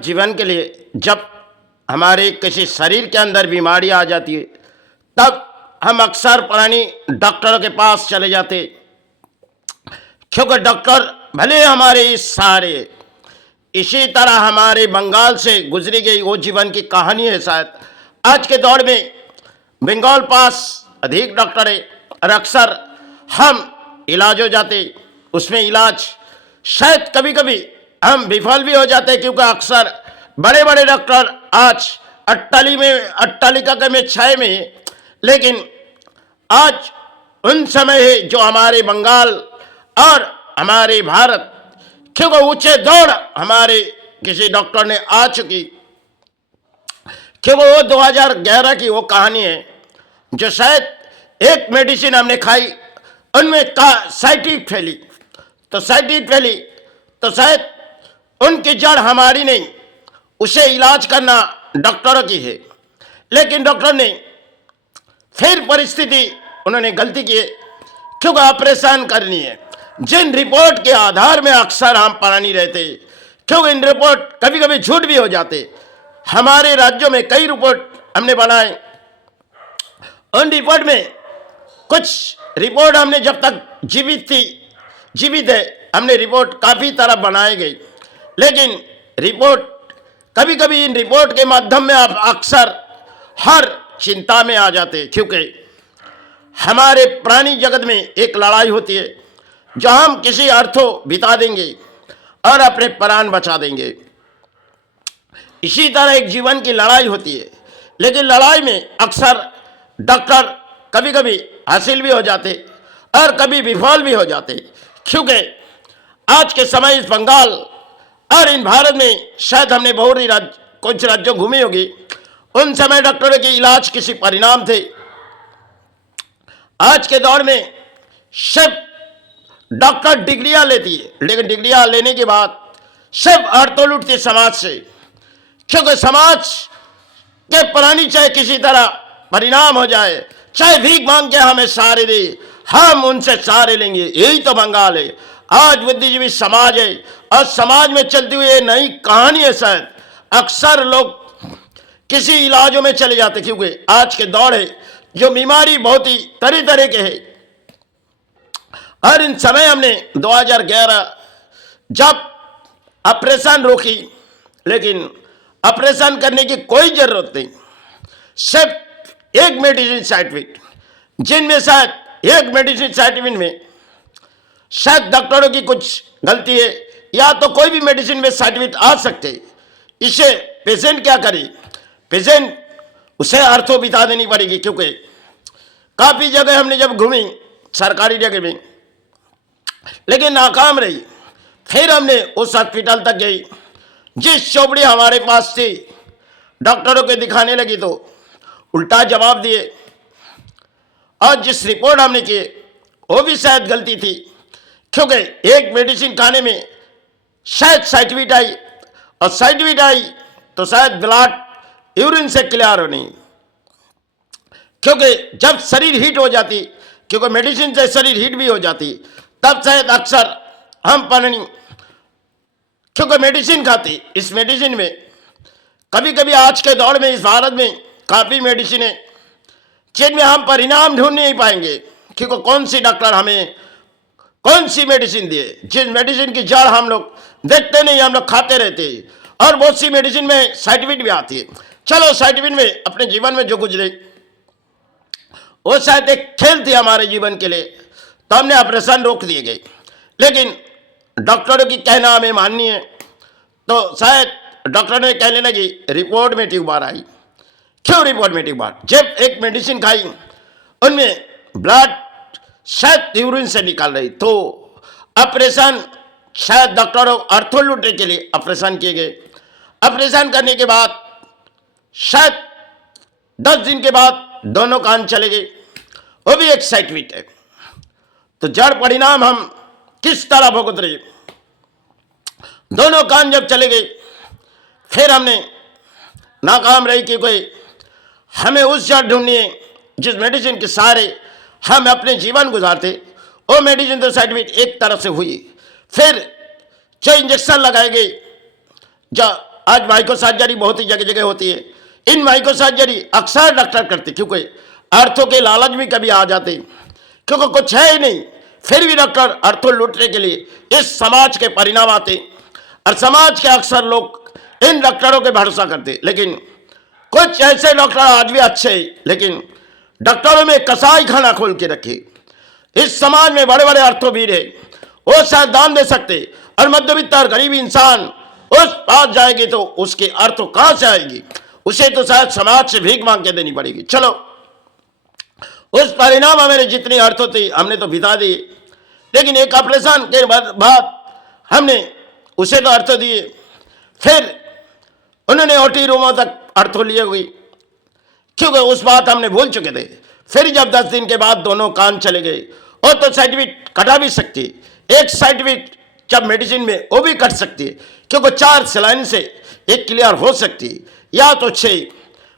जीवन के लिए जब हमारे किसी शरीर के अंदर बीमारी आ जाती है, तब हम अक्सर पुरानी डॉक्टरों के पास चले जाते, क्योंकि डॉक्टर भले हमारे सारे। इसी तरह हमारे बंगाल से गुजरी गई वो जीवन की कहानी है। शायद आज के दौर में बंगाल पास अधिक डॉक्टर है और अक्सर हम इलाज हो जाते, उसमें इलाज शायद कभी कभी हम विफल भी हो जाते, क्योंकि अक्सर बड़े बड़े डॉक्टर आज अट्टालिका में छाए में है। लेकिन आज उन समय है जो हमारे बंगाल और हमारे भारत, क्योंकि ऊंचे दौड़ हमारे किसी डॉक्टर ने आ चुकी, क्योंकि वो 2011 की वो कहानी है जो शायद एक मेडिसिन हमने खाई, उनमें साइड इफेक्ट फैली, तो शायद उनकी जड़ हमारी नहीं, उसे इलाज करना डॉक्टरों की है। लेकिन डॉक्टर ने फिर परिस्थिति उन्होंने गलती की, क्योंकि ऑपरेशन करनी है। जिन रिपोर्ट के आधार में अक्सर हम पढ़ानी रहते, क्योंकि इन रिपोर्ट कभी कभी झूठ भी हो जाते। हमारे राज्यों में कई रिपोर्ट हमने बनाए, उन रिपोर्ट में कुछ रिपोर्ट हमने जब तक जीवित है हमने रिपोर्ट काफ़ी तरह बनाई गई, लेकिन रिपोर्ट कभी कभी इन रिपोर्ट के माध्यम में आप अक्सर हर चिंता में आ जाते, क्योंकि हमारे प्राणी जगत में एक लड़ाई होती है जो हम किसी अर्थों बिता देंगे और अपने प्राण बचा देंगे। इसी तरह एक जीवन की लड़ाई होती है, लेकिन लड़ाई में अक्सर डॉक्टर कभी कभी हासिल भी हो जाते और कभी विफल भी हो जाते, क्योंकि आज के समय इस बंगाल और इन भारत में शायद हमने बहुत ही कुछ राज्यों घूमी होगी, उन समय डॉक्टरों के इलाज किसी परिणाम थे। आज के दौर में सिर्फ डॉक्टर डिग्रियां लेती है, लेकिन डिग्रियां लेने के बाद सिर्फ अर्थों लूटती समाज से, क्योंकि समाज के प्राणी चाहे किसी तरह परिणाम हो जाए, चाहे भीख मांग के हमें सहारे दे, हम उनसे सहारे लेंगे। यही तो बंगाल है। आज बुद्धिजीवी समाज है और समाज में चलती हुई नई कहानी है। शायद अक्सर लोग किसी इलाजों में चले जाते, क्योंकि आज के दौर है जो बीमारी बहुत ही तरह तरह के है। और इन समय हमने 2011 जब ऑपरेशन रोकी, लेकिन ऑपरेशन करने की कोई जरूरत नहीं, सिर्फ एक मेडिसिन सर्टिफिकेट, जिनमें शायद एक मेडिसिन सर्टिफिकेट में शायद डॉक्टरों की कुछ गलती है, या तो कोई भी मेडिसिन में सर्टिफिकेट आ सकते। इसे पेशेंट क्या करे, पेशेंट उसे अर्थों बिता देनी पड़ेगी, क्योंकि काफ़ी जगह हमने जब घूमी सरकारी जगह में, लेकिन नाकाम रही। फिर हमने उस हॉस्पिटल तक गई जिस चौपड़ी हमारे पास थी, डॉक्टरों के दिखाने लगी तो उल्टा जवाब दिए, और जिस रिपोर्ट हमने की वो भी शायद गलती थी, क्योंकि एक मेडिसिन खाने में शायद सर्टिफिकेट आई, और सर्टिफिकेट आई तो शायद ब्लड यूरिन से क्लियर हो नहीं, क्योंकि जब शरीर हीट हो जाती, क्योंकि मेडिसिन से शरीर हीट भी हो जाती, तब शायद अक्सर हम पानी, क्योंकि मेडिसिन खाती, इस मेडिसिन में कभी कभी आज के दौर में इस भारत में काफ़ी मेडिसिन है जिनमें हम परिणाम ढूंढ नहीं पाएंगे, क्योंकि कौन सी डॉक्टर हमें कौन सी मेडिसिन दिए, जिस मेडिसिन की जड़ हम लोग देखते नहीं, हम लोग खाते रहते हैं। और बहुत सी मेडिसिन में सर्टिफिकेट भी आती है। चलो सर्टिफिकेट में अपने जीवन में जो गुजरे वो शायद एक खेल थी हमारे जीवन के लिए, तो हमने ऑपरेशन रोक दिए गए। लेकिन डॉक्टरों की कहना हमें माननी है, तो शायद डॉक्टर ने कहने लगी रिपोर्ट में ट्यूमर आई। क्यों रिपोर्ट में ट्यूमर? जब एक मेडिसिन खाई उनमें ब्लड शायद यूरिन से निकाल रही, तो ऑपरेशन शायद डॉक्टरों अर्थों लूटने के लिए ऑपरेशन किए गए। ऑपरेशन करने के बाद शायद 10 दिन के बाद दोनों कान चले गए, वो भी एक सर्टिफिकेट है। तो जड़ परिणाम हम किस तरह भुगत रहे, दोनों कान जब चले गए, फिर हमने नाकाम रही, क्योंकि हमें उस जड़ ढूंढनी है जिस मेडिसिन के सहारे हम अपने जीवन गुजारते। वो मेडिसिन तो सर्टिफिकेट एक तरफ से हुई, फिर जो इंजेक्शन लगाए गए, जो आज माइक्रो सर्जरी बहुत ही जगह जगह होती है। इन माइक्रो सर्जरी अक्सर डॉक्टर करते, क्योंकि अर्थों के लालच भी कभी आ जाते, क्योंकि कुछ है ही नहीं, फिर भी डॉक्टर अर्थों लूटने के लिए इस समाज के परिणाम आते, और समाज के अक्सर लोग इन डॉक्टरों के भरोसा करते। लेकिन कुछ ऐसे डॉक्टर आज भी अच्छे, लेकिन डॉक्टरों में कसाई खाना खोल के रखे। इस समाज में बड़े बड़े अर्थोवीर है, वो शायद दान दे सकते, और मध्यवित्त और गरीब इंसान उस पास जाएगी तो उसके अर्थ कहां से आएगी, उसे तो शायद समाज से भीख मांग के देनी पड़ेगी। चलो, उस परिणाम हमारे जितनी अर्थ थी हमने तो बिता दिए, लेकिन एक ऑपरेशन के बाद हमने उसे तो अर्थ दिए, फिर उन्होंने ओटी रूमों तक अर्थ लिए हुई, क्योंकि उस बात हमने भूल चुके थे। फिर जब 10 दिन के बाद दोनों कान चले गए, और तो सर्टिफिकेट कटा भी सकती है, एक सर्टिफिकेट जब मेडिसिन में वो भी कट सकती है, क्योंकि 4 सलाइन से एक क्लियर हो सकती है, या तो 6।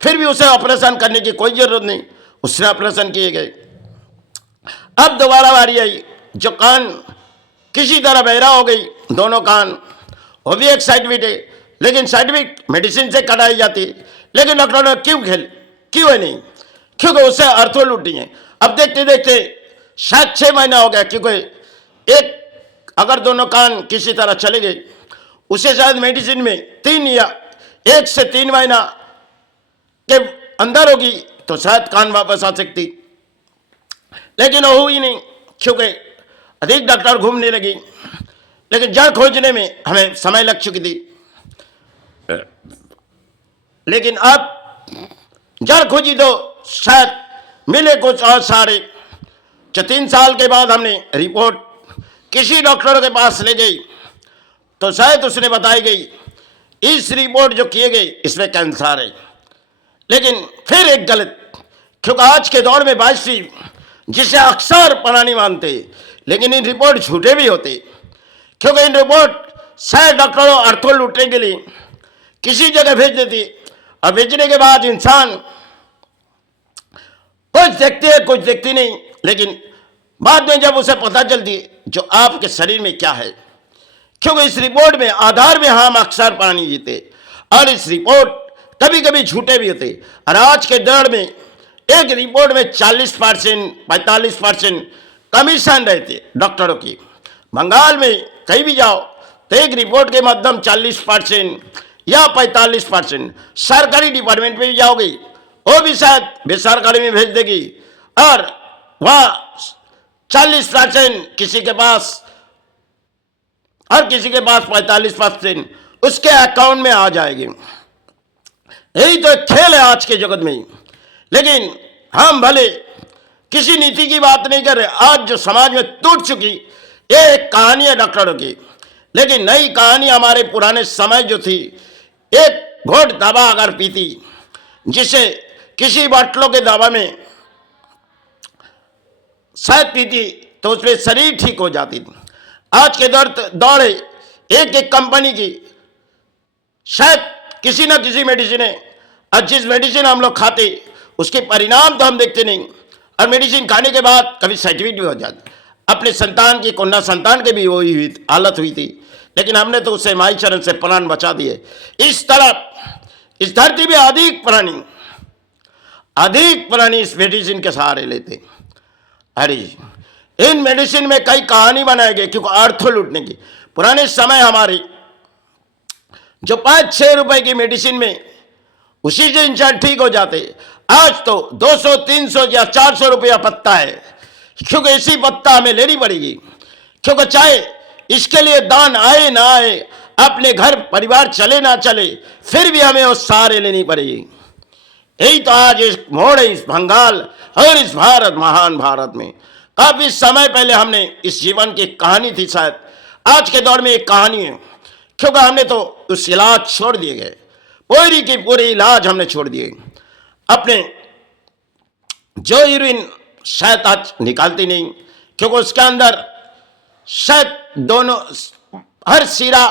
फिर भी उसे ऑपरेशन करने की कोई जरूरत नहीं, उसने ऑपरेशन किए गए। अब दोबारा बारी आई, जो कान किसी तरह बहरा हो गई, दोनों कान, वो भी एक सर्टिफिकेट है, लेकिन सर्टिफिकेट मेडिसिन से कटाई जाती है। लेकिन डॉक्टर ने क्यों है नहीं, क्योंकि उससे अर्थों लूटी है। अब देखते देखते शायद 6 महीना हो गया, क्योंकि एक अगर दोनों कान किसी तरह चले गए, उसे शायद मेडिसिन में 3 या 1 से 3 महीना के अंदर होगी तो शायद कान वापस आ सकती, लेकिन वो हुई नहीं, क्योंकि अधिक डॉक्टर घूमने लगी। लेकिन जड़ खोजने में हमें समय लग चुकी थी, लेकिन अब जड़ खोजी तो शायद मिले कुछ और सारे। 3 साल के बाद हमने रिपोर्ट किसी डॉक्टर के पास ले गई, तो शायद उसने बताई गई इस रिपोर्ट जो किए गई इसमें कैंसर है। लेकिन फिर एक गलत, क्योंकि आज के दौर में 22वीं जिसे अक्सर पुरानी मानते, लेकिन इन रिपोर्ट झूठे भी होते, क्योंकि इन रिपोर्ट शायद डॉक्टरों अर्थों लूटने के लिए किसी जगह भेज देती, और भेजने के बाद इंसान कुछ देखती है कुछ देखती नहीं, लेकिन बाद में जब उसे पता चलती जो आपके शरीर में क्या है, क्योंकि इस रिपोर्ट में आधार में हम अक्सर पानी जीते, और इस रिपोर्ट कभी कभी झूठे भी होते। और आज के दौर में एक रिपोर्ट में 40% 45% कमीशन रहते डॉक्टरों की। बंगाल में कहीं भी जाओ तो एक रिपोर्ट के माध्यम 40% या 45%, सरकारी डिपार्टमेंट में भी जाओगे वो भी शायद बेसरकारी में भेज देगी, और वह 40% किसी के पास और किसी के पास 45% उसके अकाउंट में आ जाएगी। यही तो एक खेल है आज के जगत में। लेकिन हम भले किसी नीति की बात नहीं कर रहे, आज जो समाज में टूट चुकी ये एक कहानी है डॉक्टरों की, लेकिन नई कहानी हमारे पुराने समय जो थी, एक घोट दवा अगर पीती, जिसे किसी बाटलों के दवा में शायद पीती तो उसमें शरीर ठीक हो जाती थी। आज के दौड़ एक एक कंपनी की शायद किसी ना किसी मेडिसिन है, और जिस मेडिसिन हम लोग खाते उसके परिणाम तो हम देखते नहीं, और मेडिसिन खाने के बाद कभी सर्टिफिकेट भी हो जाता। अपने संतान की कन्या संतान के भी वही हुई हालत हुई थी, लेकिन हमने तो उसे माई चरण से प्राण बचा दिए। इस तरह इस धरती में अधिक प्राणी इस मेडिसिन के सहारे लेते। अरे इन मेडिसिन में कई कहानी बनाई गई, क्योंकि अर्थों लूटने की। पुराने समय हमारी जो 5-6 रुपए की मेडिसिन में उसी से इंसान ठीक हो जाते, आज तो 200 300 या 400 रुपया पत्ता है, क्योंकि इसी पत्ता हमें लेनी पड़ेगी, क्योंकि चाहे इसके लिए दान आए ना आए, अपने घर परिवार चले ना चले, फिर भी हमें वो सहारे लेनी पड़ेगी। यही तो आज इस मोड़ है, इस बंगाल और इस महान भारत में। काफी समय पहले हमने इस जीवन की कहानी थी, शायद आज के दौर में एक कहानी है, क्योंकि हमने तो उस इलाज छोड़ दिए गए, पूरी की पूरी इलाज हमने छोड़ दिए। अपने जो यूरिन शायद आज निकालती नहीं, क्योंकि उसके अंदर शायद दोनों हर सिरा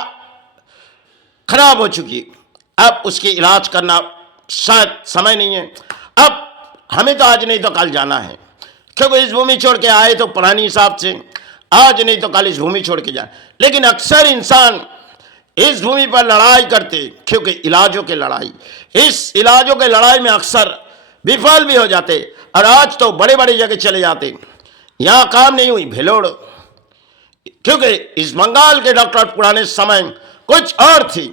खराब हो चुकी। अब उसकी इलाज करना शायद समय नहीं है। अब हमें तो आज नहीं तो कल जाना है, क्योंकि इस भूमि छोड़ के आए तो पुरानी हिसाब से आज नहीं तो कल इस भूमि छोड़ के जाए। लेकिन अक्सर इंसान इस भूमि पर लड़ाई करते, क्योंकि इलाजों की लड़ाई, इस इलाजों के लड़ाई में अक्सर विफल भी हो जाते। और आज तो बड़े बड़े जगह चले जाते, यहां काम नहीं हुई भेलोड़, क्योंकि इस बंगाल के डॉक्टर पुराने समय कुछ और थी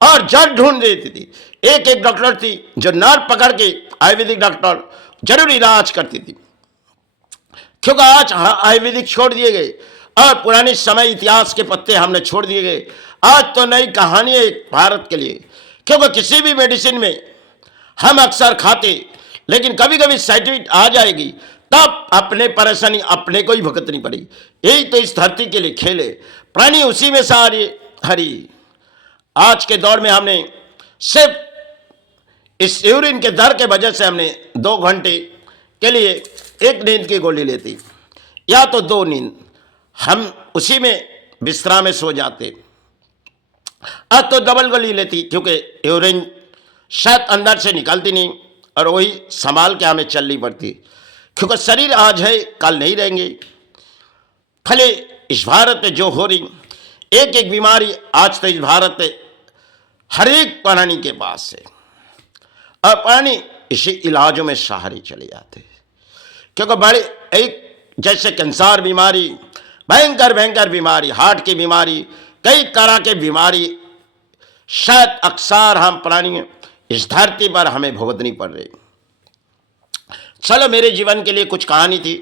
और जड़ ढूंढ देती थी। एक एक डॉक्टर थी जो नर पकड़ के आयुर्वेदिक डॉक्टर जरूर इलाज करती थी, क्योंकि आज आयुर्वेदिक छोड़ दिए गए और पुराने समय इतिहास के पत्ते हमने छोड़ दिए गए। आज तो नई कहानी है भारत के लिए, क्योंकि किसी भी मेडिसिन में हम अक्सर खाते, लेकिन कभी कभी साइड इफेक्ट आ जाएगी, तब अपने परेशानी अपने को ही भुगतनी पड़ेगी। यही तो इस धरती के लिए खेल है, प्राणी उसी में सारे हरी। आज के दौर में हमने सिर्फ इस यूरिन के दर के वजह से हमने 2 घंटे के लिए एक नींद की गोली लेती या तो 2 नींद, हम उसी में विश्राम में सो जाते। अब तो डबल गोली लेती, क्योंकि यूरिन शायद अंदर से निकलती नहीं और वही संभाल के हमें चलनी पड़ती, क्योंकि शरीर आज है कल नहीं रहेंगे। भले इस भारत में जो हो रही एक एक बीमारी, आज तो इस भारत में हर एक प्राणी के पास है और प्राणी इसी इलाजों में सहारे चले जाते हैं, क्योंकि बड़े एक जैसे कैंसर बीमारी, भयंकर भयंकर बीमारी, हार्ट की बीमारी, कई तरह के बीमारी शायद अक्सर हम प्राणी इस धरती पर हमें भुगतनी पड़ रही। चलो, मेरे जीवन के लिए कुछ कहानी थी।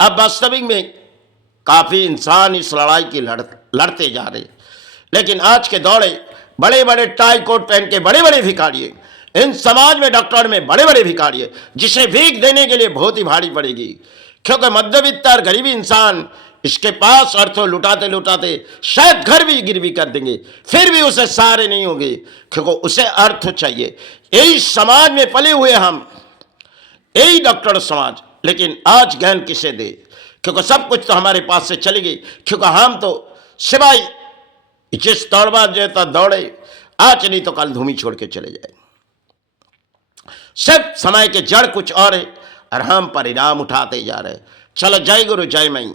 अब वास्तविक में काफ़ी इंसान इस लड़ाई की लड़ते जा रहे, लेकिन आज के दौरे बड़े बड़े टाई कोट पहन के बड़े बड़े भिखारी, इन समाज में डॉक्टर में बड़े बड़े भिखारी, जिसे भीख देने के लिए बहुत ही भारी पड़ेगी, क्योंकि मध्यवित्त और गरीबी इंसान इसके पास अर्थों लुटाते लुटाते शायद घर भी गिरवी कर देंगे, फिर भी उसे सहारे नहीं होंगे, क्योंकि उसे अर्थ चाहिए। यही समाज में पले हुए हम, यही डॉक्टर समाज, लेकिन आज ज्ञान किसे दे, क्योंकि सब कुछ तो हमारे पास से चली गई, क्योंकि हम तो सिवाय जिस दौड़बाज जैसा दौड़े, आज नहीं तो कल धूमि छोड़ के चले जाए। सब समय के जड़ कुछ और है और हम परिणाम उठाते जा रहे। चलो, जय गुरु जय मई।